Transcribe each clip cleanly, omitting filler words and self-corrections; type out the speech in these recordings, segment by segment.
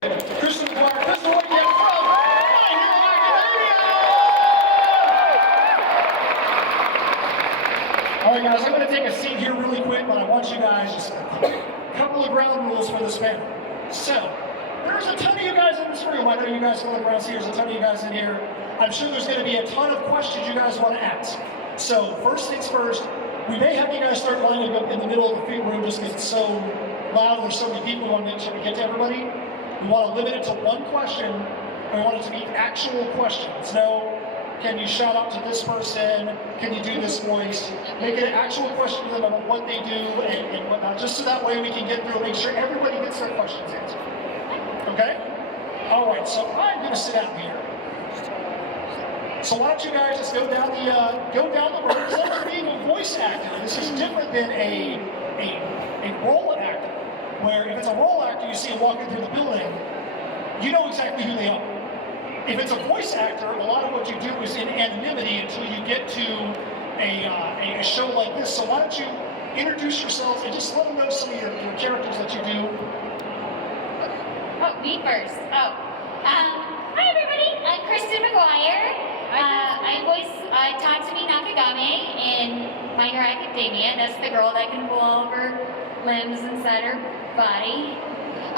Kristen Clark, Kristen Clark, yeah, from My Hero Academia! All right, guys, I'm going to take a seat here really quick, but I want you guys just a couple of ground rules for this panel. So, there's a ton of you guys in this room. I know you guys look around, see there's a ton of you guys in here. I'm sure there's going to be a ton of questions you guys want to ask. So, first things first, we may have you guys start lining up in the middle of the big room just because it's so loud. There's so many people. We want to make sure we get to everybody. We want to limit it to one question, and we want it to be actual questions. No, can you shout out to this person? Can you do this voice? Make it an actual question to them about what they do and whatnot, just so that way we can get through and make sure everybody gets their questions answered. Okay? All right, so I'm going to sit out here. So why don't you guys just go down the road? Instead of being a voice actor, this is different than a role actor, where if it's a role actor, you see them walking through the building, you know exactly who they are. If it's a voice actor, a lot of what you do is in anonymity until you get to a show like this. So why don't you introduce yourselves and just let them know some of your characters that you do. Oh, me first. Hi everybody, I'm Kristen McGuire. I voice Tatsumi Nakagame in My Hero Academia. That's the girl that can pull over limbs inside her body.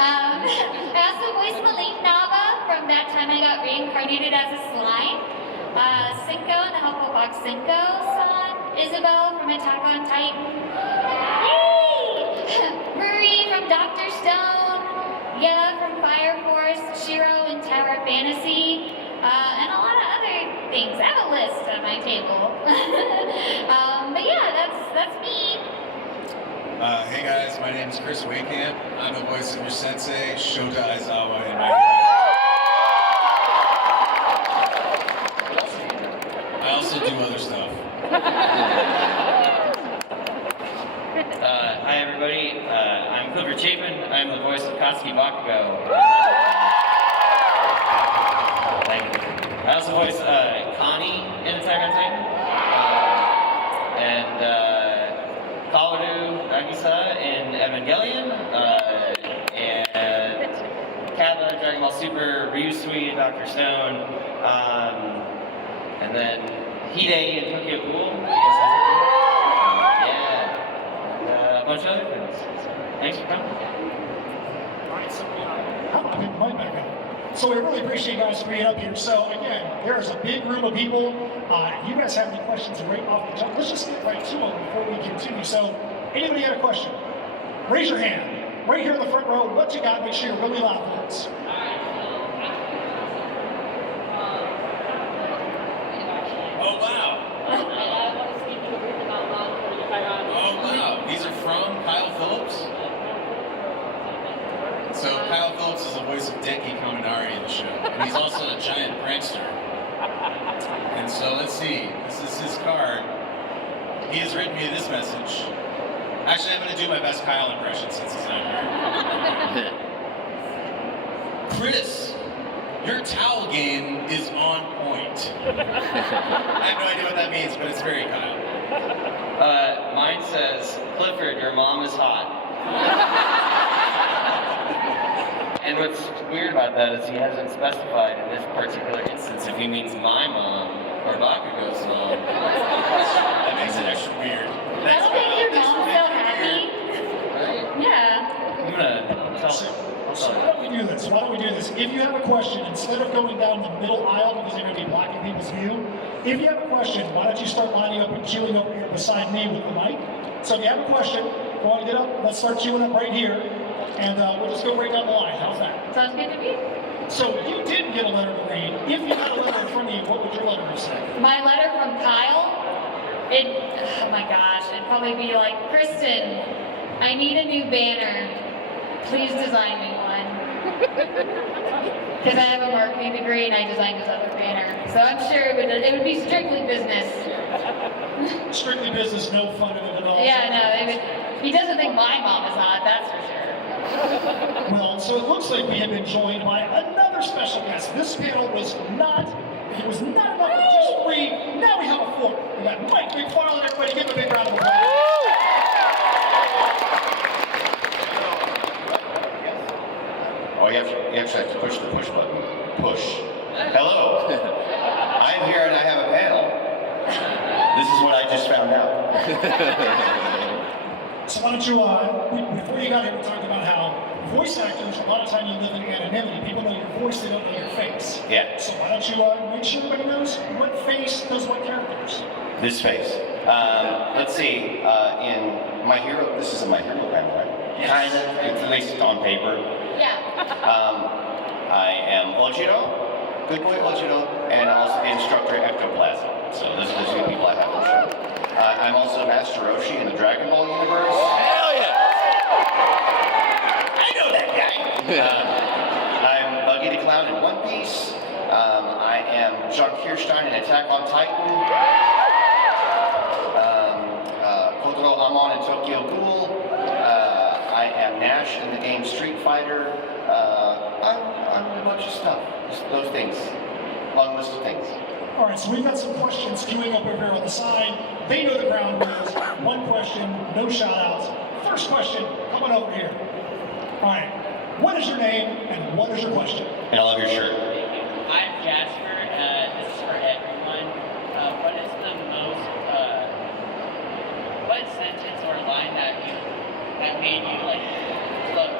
I also voiced Malik Nava from that time I got reincarnated as a slime. Cinco in the Hufflepuff Cinco son, Isabel from Attack on Titan. Yay! Marie from Dr. Stone, Yeva from Fire Force, Shiro in Tower of Fantasy, and a lot of other things. I have a list on my table. But yeah, that's me. Hey guys, my name is Chris Wakamp. I'm the voice of your sensei, Shota Aizawa in My Hero. I also do other stuff. Hi everybody, I'm Clifford Chapin. I'm the voice of Katsuki Bakugo. Thank you. I also voice Connie in Attack on Titan. And Kaworu Nagisa in Evangelion. And Kappa, Dragon Ball Super, Ryusui in Dr. Stone. And then Hide in Tokyo Ghoul. A bunch of other things. Thanks for coming. All right, so how about people mic back up? So we really appreciate you guys being up here. So again, there is a big room of people. If you guys have any questions right off the jump, let's just get right to them before we continue. So anybody got a question? Raise your hand. Right here in the front row, what you got? Make sure you're really loud for us. Oh wow! Oh wow! These are from Kyle Phillips? So Kyle Phillips is the voice of Denki Kaminari in the show. And he's also a giant prankster. And so let's see. This is his card. He has written me this message. Actually, I'm going to do my best Kyle impression since he's not here. Chris, your towel game is on point. I have no idea what that means, but it's very Kyle. Mine says, Clifford, your mom is hot. And what's weird about that is he hasn't specified in this particular instance if he means my mom or Bakugo's mom. That makes it extra weird. I don't think your mom's so happy. Right? Yeah. I'm gonna tell So him. why don't we do this? Why don't we do this? If you have a question, instead of going down the middle aisle because you're going to be blocking people's view, if you have a question, why don't you start lining up and queuing up here beside me with the mic? So if you have a question, go on, get up. Let's start queuing up right here, and we'll just go right down the line. How's that? Sounds good to me. So if you didn't get a letter to read, if you had a letter in front of you, what would your letter say? My letter from Kyle, oh my gosh, it'd probably be like, Kristen, I need a new banner. Please design me one. Because I have a marketing degree and I designed this other banner. So I'm sure it would be strictly business. Strictly business, no fun in it at all. Yeah, no, he doesn't think my mom is hot, that's for sure. Well, so it looks like we have been joined by another special guest. This panel was not enough of just three. Now we have a fourth. We got Mike McFarland. Everybody give him a big round of applause. Oh, yes. you actually have to push the push button. Push. Hello. I'm here and I have a panel. This is what I just found out. So why don't you, before you got here, we talked about how voice actors, a lot of time you live in anonymity. People know your voice, they don't know your face. Yeah. So why don't you make sure everybody knows what face does what characters? This face. Let's see. In My Hero, this is a My Hero panel, right? Yes. Kind of. It's at least on paper. Yeah. I am Ojiro, Good Boy Ojiro, and also the instructor Ectoplasm. So those are the two people I have on the show. I'm also Master Roshi in the Dragon Ball universe. Hell yeah! I know that guy. I'm Buggy the Clown in One Piece. I am John Kirstein in Attack on Titan. Kotaro Amon in Tokyo Ghoul. I am Nash in the game Street Fighter. I'm a bunch of stuff. Just those things. Long list of things. All right, so we've got some questions queuing up over here on the side. They know the ground rules. One question, no shout-outs. First question, coming over here. All right, what is your name and what is your question? And I love your shirt. I'm Jasper. This is for everyone. What is the most, what sentence or line that made you like look?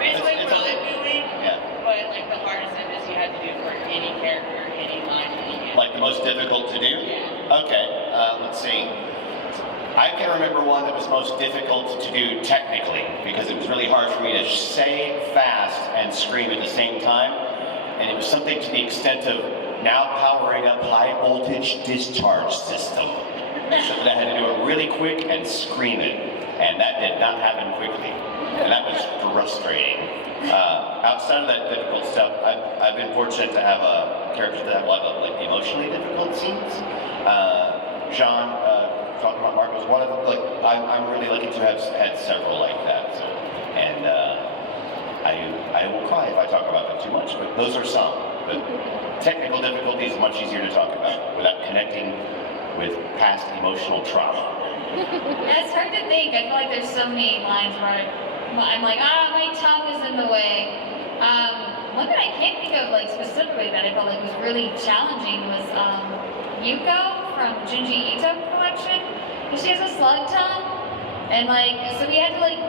Basically what I'm doing, Yeah. but like the hardest sentence you had to do for any character, any line, any game. Like the most difficult to do? Yeah. Okay, let's see. I can remember one that was most difficult to do technically because it was really hard for me to say fast and scream at the same time. And it was something to the extent of now powering up high voltage discharge system. So that I had to do it really quick and scream it. And that did not happen quickly. And that was frustrating. Outside of that difficult stuff, I've been fortunate to have characters that have a lot of like emotionally difficult scenes. Jean, talking about Mark was one of them. Like I'm really lucky to have had several like that. So, and I will cry if I talk about them too much, but those are some. But technical difficulty is much easier to talk about without connecting with past emotional trauma. And it's hard to think. I feel like there's so many lines where I'm like, my tongue is in the way. One that I can't think of like specifically that I felt like was really challenging was Yuko from Junji Ito collection. Because she has a slug tongue. And like, so we had to like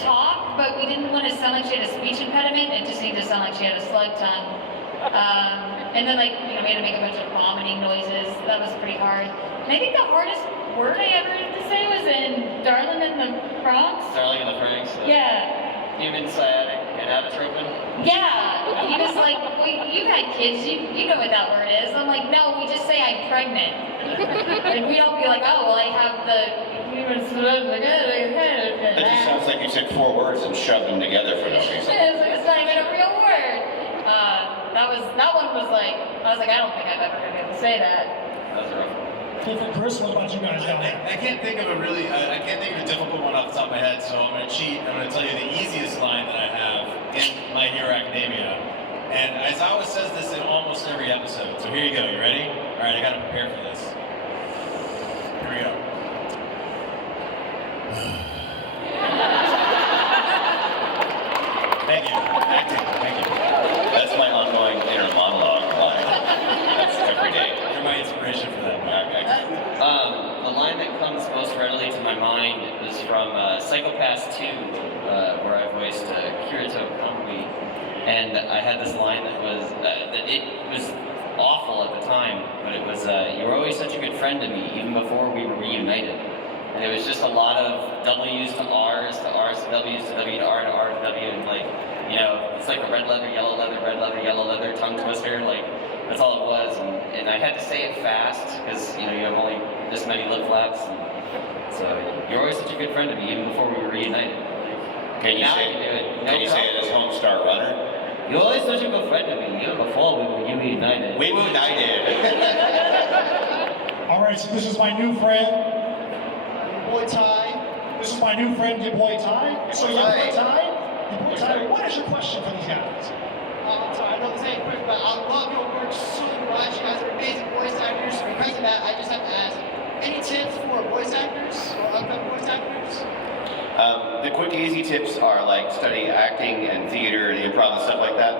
talk, but we didn't want to sound like she had a speech impediment. It just needed to sound like she had a slug tongue. And then like, we had to make a bunch of vomiting noises. That was pretty hard. And I think the hardest word I ever had to say was in Darling in the Bronx. Darling in the Franxx. Yeah. Human sciatic and atropine. Yeah. He was like, well, you've had kids, you know what that word is. I'm like, no, we just say I'm pregnant. And we don't be like, oh, well, I have the human That just sounds like you took 4 words and shoved them together for no reason. It's not even a real word. That one was like, I was like, I don't think I've ever been able to say that. That was rough. Different. Chris, what about you guys down there? I can't think of a really, I can't think of a difficult one off the top of my head, so I'm going to cheat. I'm going to tell you the easiest line that I have in My Hero Academia. And Aizawa says this in almost every episode. So here you go. You ready? All right, I got to prepare for this. Here we go. Thank you. Thank you. That's my ongoing inner monologue line. That's every day. You're my inspiration for that. The line that comes most readily to my mind is from Psychopaths 2, where I voiced Kirito Kamui, and I had this line that was it was awful at the time, but it was you were always such a good friend to me, even before we were reunited. And it was just a lot of W's to R's to R's to W's to W to R to R to W, and like, it's like a red leather, yellow leather, tongue twister, like, that's all it was. And I had to say it fast, because, you have only this many lip flaps. And so, you're always such a good friend to me, even before we were reunited. Can you Now say I can do it. Can you say it as Homestar Runner? You're always such a good friend to me, even before we were reunited. We united. All right, so this is my new friend, boy Ty. This is my new friend, your boy Ty. So your boy Ty, what is your question for these guys? I'm sorry, I know this ain't quick, but I love your work so much. You guys are amazing voice actors. Because of that, I just have to ask, any tips for voice actors or upcoming voice actors? The quick easy tips are like study acting and theater and improv and stuff like that.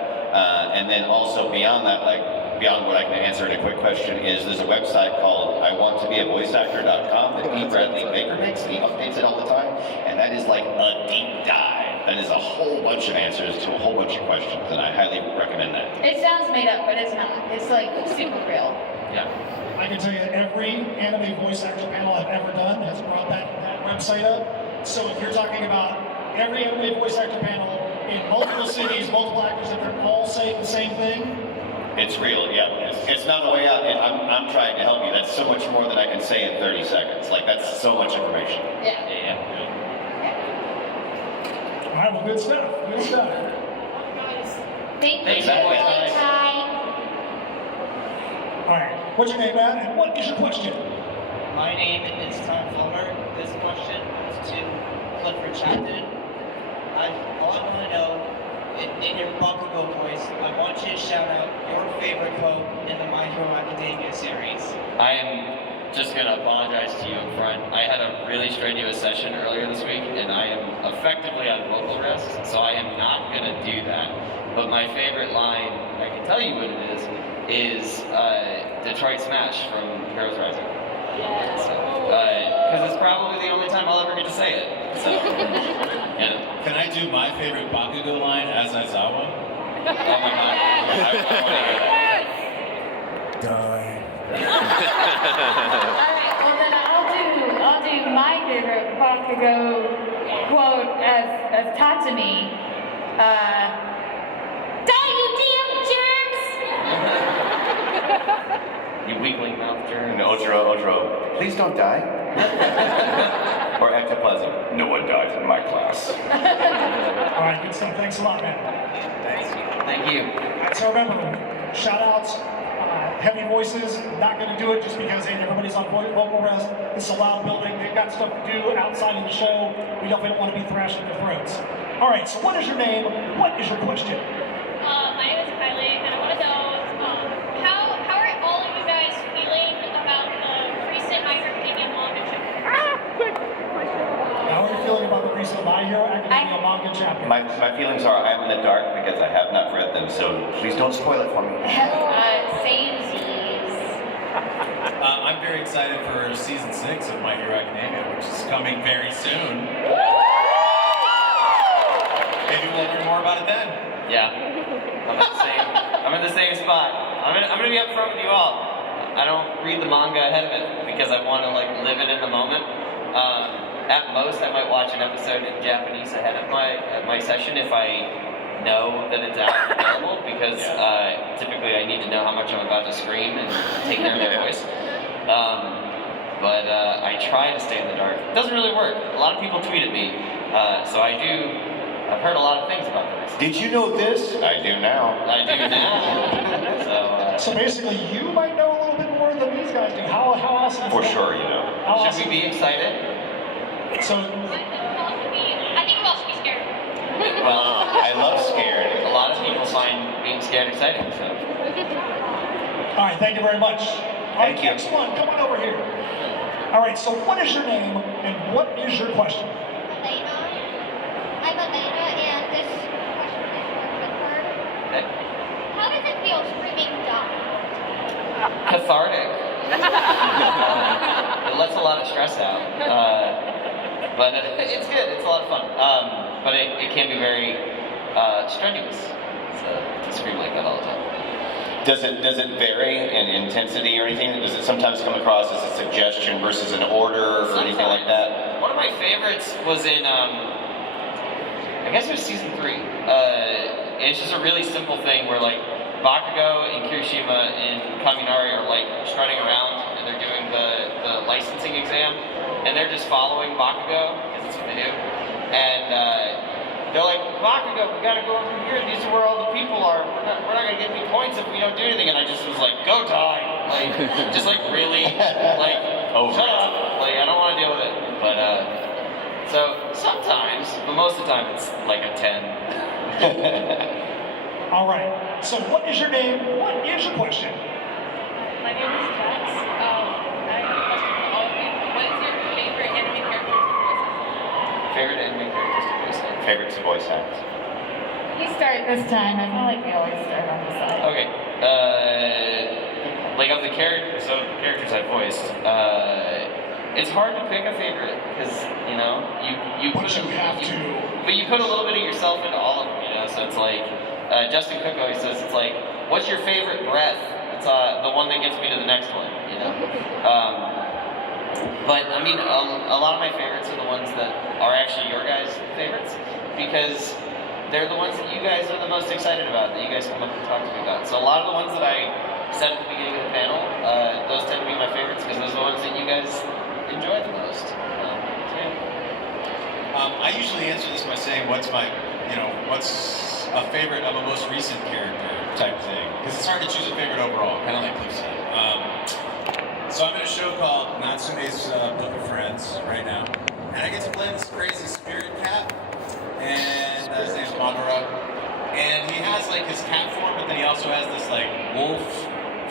And then also beyond that, like beyond what I can answer in a quick question is there's a website called iwanttobeavoiceactor.com that E. Bradley Baker makes, and he updates it all the time. And that is like a deep dive. That is a whole bunch of answers to a whole bunch of questions, and I highly recommend that. It sounds made up, but it's not. It's like super real. Yeah. I can tell you every anime voice actor panel I've ever done has brought that website up. So if you're talking about every anime voice actor panel in multiple cities, multiple actors, if they're all saying the same thing, It's real, yeah. It's not a way out, and I'm trying to help you. That's so much more than I can say in 30 seconds. Like, that's so much information. Yeah. Yeah. all right, well, good stuff. Good stuff. Thank you, Thanks, Ty. guys. All right, what's your name, man? And what is your question? My name is Tom Fulmer. This question is to Clifford Chapman. All I want to know, in your Bakugo voice, I want you to shout out your favorite quote in the My Hero Academia series. I am just going to apologize to you up front. I had a really strenuous session earlier this week, and I am effectively on vocal rest, so I am not going to do that. But my favorite line, I can tell you what it is Detroit Smash from Heroes Rising. Yeah. So, because it's probably the only time I'll ever get to say it. So, yeah. Can I do my favorite Bakugo line as Aizawa? Oh my god. I want to hear that. Die. Alright, well then I'll do my favorite Bakugo quote as taught to me. Die, you damn germs! You weakling mouth germ. And Otro, please don't die. Or ectoplasm. No one dies in my class. All right, good stuff. Thanks a lot, man. Thank you. All right, so remember, shout outs, heavy voices, not going to do it just because hey, everybody's on vocal rest. This is a loud building. They've got stuff to do outside of the show. We don't want to be thrashing their throats. All right, so what is your name? What is your question? My name is Kylie, and I want to know how are all of you guys feeling about the recent My Hero Academia manga chapter? How are you feeling about the recent My Hero Academia manga chapter? My feelings are I'm in the dark because I have not read them, so please don't spoil it for me. Samesies. I'm very excited for season 6 of My Hero Academia, which is coming very soon. Maybe we'll learn more about it then. Yeah. I'm in the same spot. I'm gonna be upfront with you all. I don't read the manga ahead of it because I want to like live it in the moment. At most, I might watch an episode in Japanese ahead of my session if I know that it's out and available because typically I need to know how much I'm about to scream and take care of my voice. But I try to stay in the dark. It doesn't really work. A lot of people tweet at me, so I've heard a lot of things about this. Did you know this? I do now. I do now. So basically, you might know a little bit more than these guys do. How awesome is For that? sure, you know. How Should awesome. we be excited? So, I think we'll also be scared. Well, I love scared. a lot of people find being scared exciting, so. all right, thank you very much. All right, Thank you. next one, come on over here. All right, so what is your name and what is your question? Elena. I'm Elena, and this question is for Clifford. Okay. How does it feel screaming die? Cathartic. It lets a lot of stress out. But it's good, it's a lot of fun. But it can be very strenuous to scream like that all the time. Does it vary in intensity or anything? Does it sometimes come across as a suggestion versus an order or anything like that? One of my favorites was in, I guess it was season 3. It's just a really simple thing where like Bakugo and Kirishima and Kaminari are like strutting around and they're doing the licensing exam and they're just following Bakugo because that's what they do. And they're like, Bakugo, we gotta go over here. These are where all the people are. We're not gonna get any points if we don't do anything. And I just was like, go die. Like, just like really, like, shut up. Like, I don't want to deal with it. But, so sometimes, but most of the time it's like a 10. All right, so what is your name? What is your question? My name is Jax. I have a question for all of you. What is your favorite anime character to voice? Favorite anime characters to favorites to voice act. You start this time. I feel like we always start on the side. Okay. Like of the characters I voiced, it's hard to pick a favorite because you But you have to. But you put a little bit of yourself into all of them, So it's like Justin Cook always says, it's like, what's your favorite breath? It's the one that gets me to the next one, But I mean, a lot of my favorites are the ones that are actually your guys' favorites because they're the ones that you guys are the most excited about, that you guys come up and talk to me about. So a lot of the ones that I said at the beginning of the panel, those tend to be my favorites because those are the ones that you guys enjoy the most. I usually answer this by saying, what's a favorite of a most recent character type thing, because it's hard to choose a favorite overall, kind of like Cliff said. So I'm in a show called Natsume's Book of Friends right now, and I get to play this crazy spirit cat, and his name's Madara, and he has like his cat form, but then he also has this like wolf,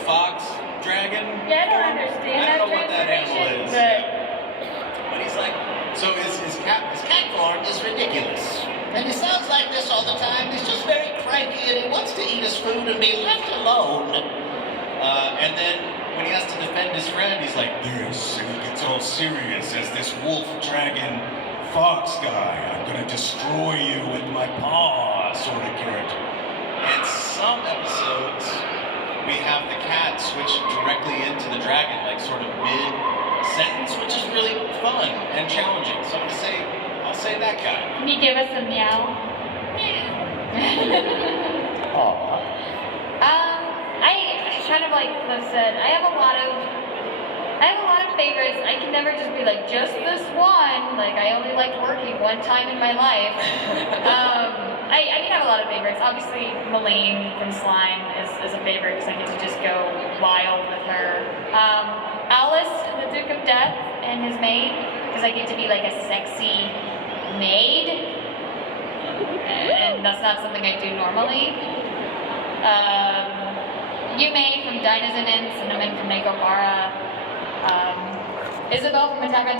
fox, dragon. Yeah, I don't form. understand I don't know what that animal transformation, is. but- But he's like, so his cat form is ridiculous. And he sounds like this all the time. He's just very cranky and he wants to eat his food and be left alone. And then when he has to defend his friend, he's like this, and he gets all serious as this wolf, dragon, fox guy. I'm gonna destroy you with my paw, sort of character. And some episodes, we have the cat switch directly into the dragon, like sort of mid-sentence, which is really fun and challenging. So I'll say that guy. Can you give us a meow? I kind of like Cliff said, I have a lot of favorites. I can never just be like, just this one. Like, I only liked working one time in my life. I can have a lot of favorites. Obviously, Malene from Slime is a favorite because I get to just go wild with her. Alice and the Duke of Death and his maid, because I get to be like a sexy maid. And that's not something I do normally. Yume from Dinah's and Cinnamon from Neko Bara. Isabel from Attack on